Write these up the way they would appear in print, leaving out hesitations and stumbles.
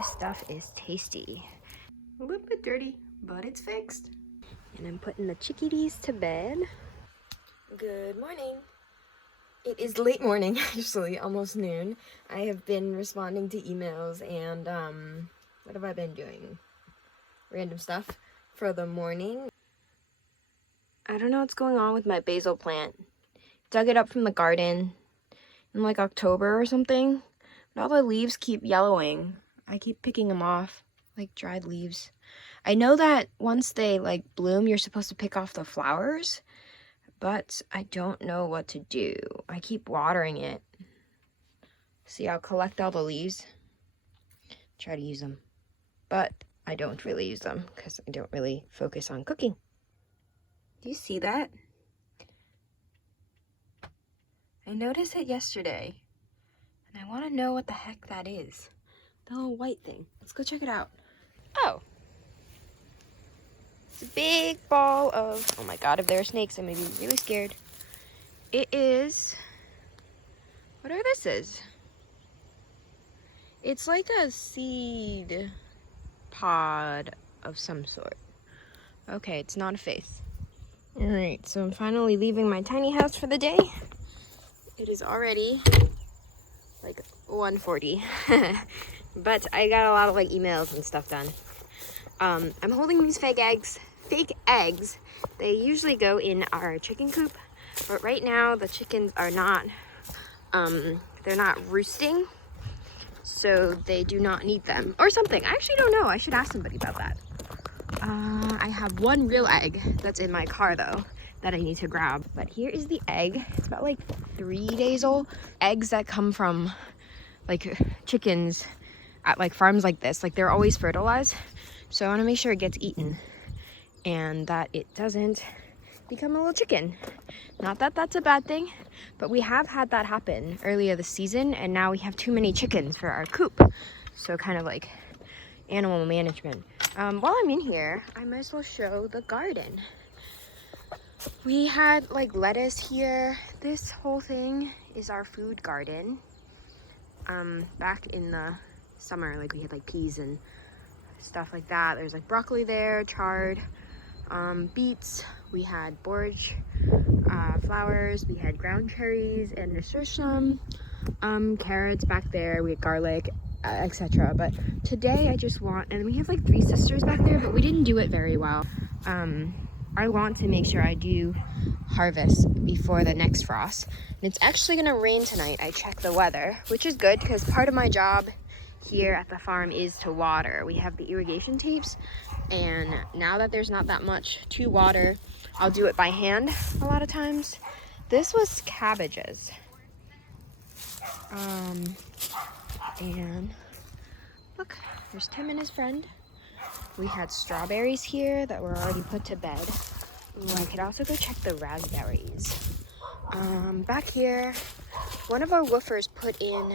This stuff is tasty. A little bit dirty, but it's fixed. And I'm putting the chickadees to bed. Good morning. It is late morning, actually, almost noon. I have been responding to emails and, what have I been doing? Random stuff for the morning. I don't know what's going on with my basil plant. Dug it up from the garden in like October or something. But all the leaves keep yellowing. I keep picking them off, like dried leaves. I know that once they like bloom, you're supposed to pick off the flowers, but I don't know what to do. I keep watering it. See, I'll collect all the leaves, try to use them, but I don't really use them because I don't really focus on cooking. Do you see that? I noticed it yesterday, and I want to know what the heck that is. The little white thing. Let's go check it out. Oh. It's a big ball of, oh my god, if there are snakes, I'm gonna be really scared. It is, what are this is? It's like a seed pod of some sort. Okay, it's not a face. Alright, so I'm finally leaving my tiny house for the day. It is already like 1:40, but I got a lot of like emails and stuff done. I'm holding these fake eggs. They usually go in our chicken coop, but right now the chickens are not, they're not roosting, so they do not need them or something. I actually don't know. I should ask somebody about that. I have one real egg that's in my car though that I need to grab, but here is the egg. It's about like 3 days old. Eggs that come from like chickens at like farms like this, like they're always fertilized, so I want to make sure it gets eaten and that it doesn't become a little chicken. Not that that's a bad thing, but we have had that happen earlier this season, and now we have too many chickens for our coop, so kind of like animal management. While I'm in here, I might as well show the garden. We had like lettuce here. This whole thing is our food garden. Back in the summer, like we had like peas and stuff like that. There's like broccoli there, chard, beets. We had borage flowers. We had ground cherries and nasturtium, carrots back there. We had garlic, etc. But today I just want, and we have like 3 sisters back there, but we didn't do it very well. I want to make sure I do harvest before the next frost. And it's actually gonna rain tonight. I checked the weather, which is good because part of my job here at the farm is to water. We have the irrigation tapes, and now that there's not that much to water, I'll do it by hand a lot of times. This was cabbages. And look, there's Tim and his friend. We had strawberries here that were already put to bed. Ooh, I could also go check the raspberries. Back here, one of our woofers put in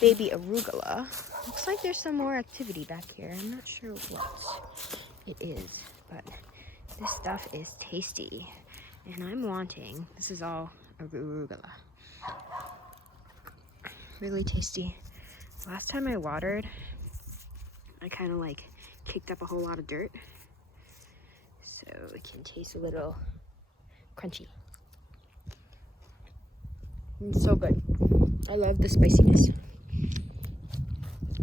baby arugula. Looks like there's some more activity back here. I'm not sure what it is, but this stuff is tasty. And I'm wanting, this is all arugula. Really tasty. Last time I watered, I kind of like kicked up a whole lot of dirt, so it can taste a little crunchy. It's so good. I love the spiciness.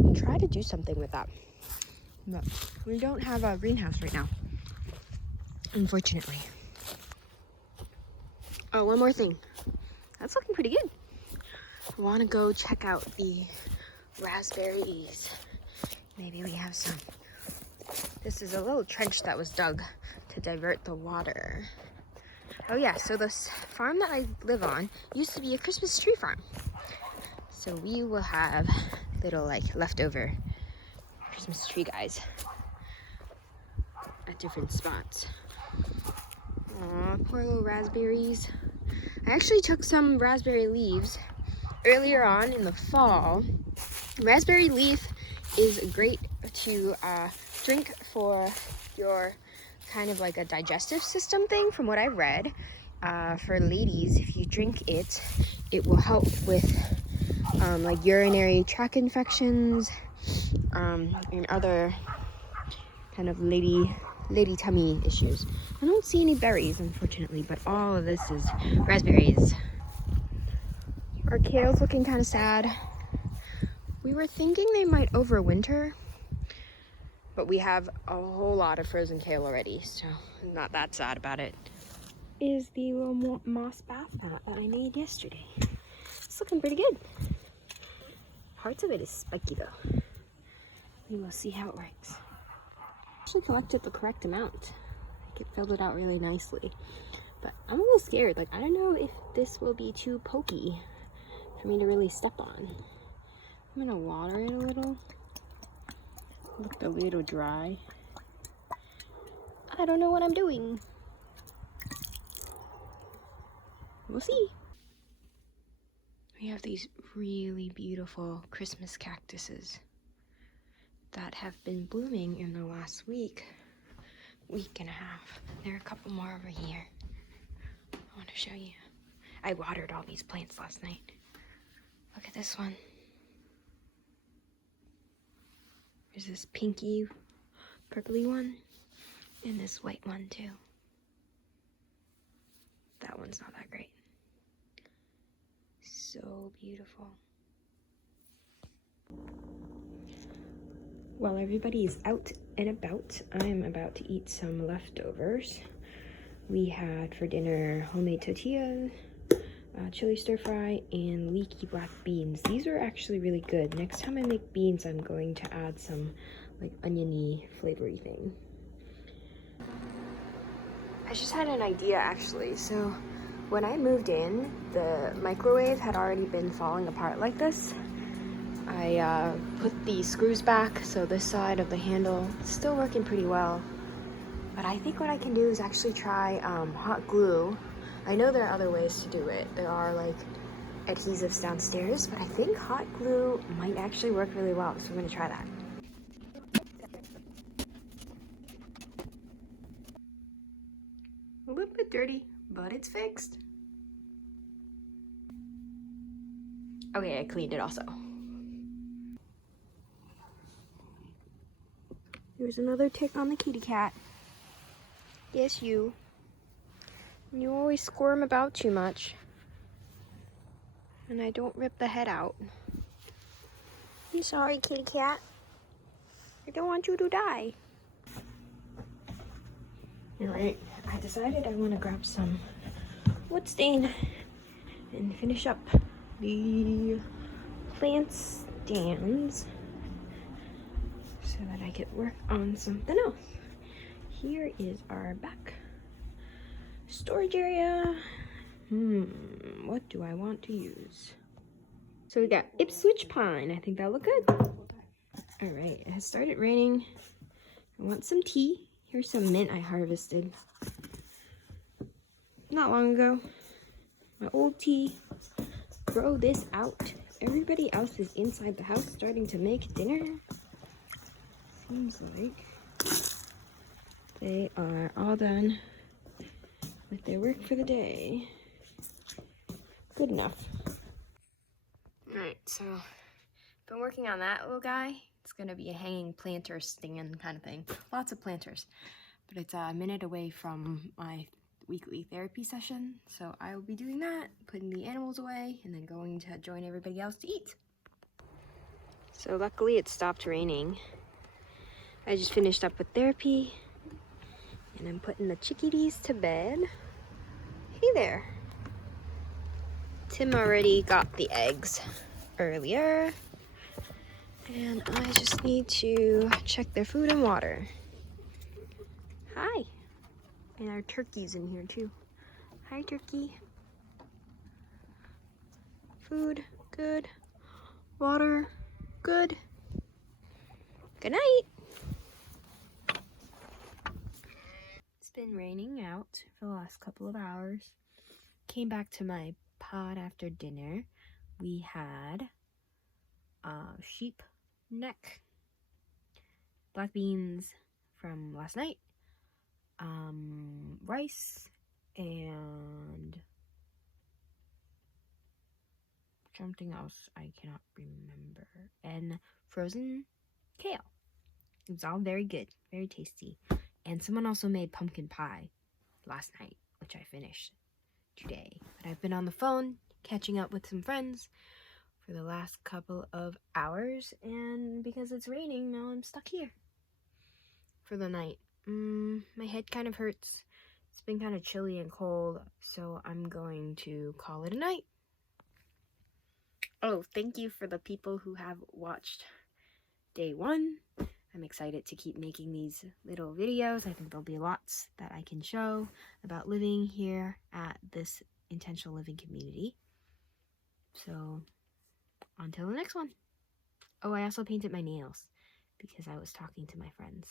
I'll try to do something with that, but we don't have a greenhouse right now, unfortunately. Oh, one more thing. That's looking pretty good. I want to go check out the raspberries. Maybe we have some. This is a little trench that was dug to divert the water. Oh yeah, so this farm that I live on used to be a Christmas tree farm. So we will have little like leftover Christmas tree guys at different spots. Aw, poor little raspberries. I actually took some raspberry leaves earlier on in the fall. Raspberry leaf is great to drink for your kind of like a digestive system thing, from what I read. For ladies, if you drink it, it will help with like urinary tract infections and other kind of lady tummy issues. I don't see any berries, unfortunately, but all of this is raspberries. Our kale's looking kind of sad. We were thinking they might overwinter, but we have a whole lot of frozen kale already, so I'm not that sad about it. Is the little moss bath mat that I made yesterday. It's looking pretty good. Parts of it is spiky though. We will see how it works. Actually collected the correct amount. It filled it out really nicely. But I'm a little scared. Like, I don't know if this will be too pokey for me to really step on. I'm gonna water it a little. Looked a little dry. I don't know what I'm doing. We'll see. We have these really beautiful Christmas cactuses that have been blooming in the last week and a half. There are a couple more over here. I want to show you. I watered all these plants last night. Look at this one. There's this pinky, purpley one, and this white one too. That one's not that great. So beautiful. While everybody is out and about, I'm about to eat some leftovers. We had for dinner homemade tortillas, chili stir fry, and leaky black beans. These are actually really good. Next time I make beans, I'm going to add some like oniony flavory thing. I just had an idea actually. So when I moved in, the microwave had already been falling apart like this. I put the screws back, so this side of the handle is still working pretty well. But I think what I can do is actually try hot glue. I know there are other ways to do it. There are like adhesives downstairs, but I think hot glue might actually work really well, so I'm gonna try that. A little bit dirty, but it's fixed. Okay, I cleaned it also. There's another tick on the kitty cat. Yes, you. You always squirm about too much. And I don't rip the head out. I'm sorry, kitty cat. I don't want you to die. Alright, I decided I want to grab some wood stain and finish up the plant stands so that I could work on something else. Here is our back storage area. What do I want to use? So we got Ipswich pine. I think that'll look good. All right, it has started raining. I want some tea. Here's some mint I harvested not long ago. My old tea. Throw this out. Everybody else is inside the house starting to make dinner. Seems like they are all done with their work for the day. Good enough. Alright, so been working on that little guy. It's gonna be a hanging planter stand kind of thing. Lots of planters. But it's a minute away from my weekly therapy session. So I will be doing that, putting the animals away, and then going to join everybody else to eat. So luckily it stopped raining. I just finished up with therapy. And I'm putting the chickadees to bed. Hey there. Tim already got the eggs earlier. And I just need to check their food and water. Hi. And our turkey's in here too. Hi, turkey. Food, good. Water, good. Good night. It's been raining out for the last couple of hours. Came back to my pod after dinner. We had sheep neck, black beans from last night, rice, and something else I cannot remember, and frozen kale. It was all very good, very tasty. And someone also made pumpkin pie last night, which I finished today. But I've been on the phone catching up with some friends for the last couple of hours, and because it's raining, now I'm stuck here for the night. My head kind of hurts. It's been kind of chilly and cold, so I'm going to call it a night. Oh, thank you for the people who have watched day 1. I'm excited to keep making these little videos. I think there'll be lots that I can show about living here at this intentional living community. So, until the next one. Oh, I also painted my nails because I was talking to my friends.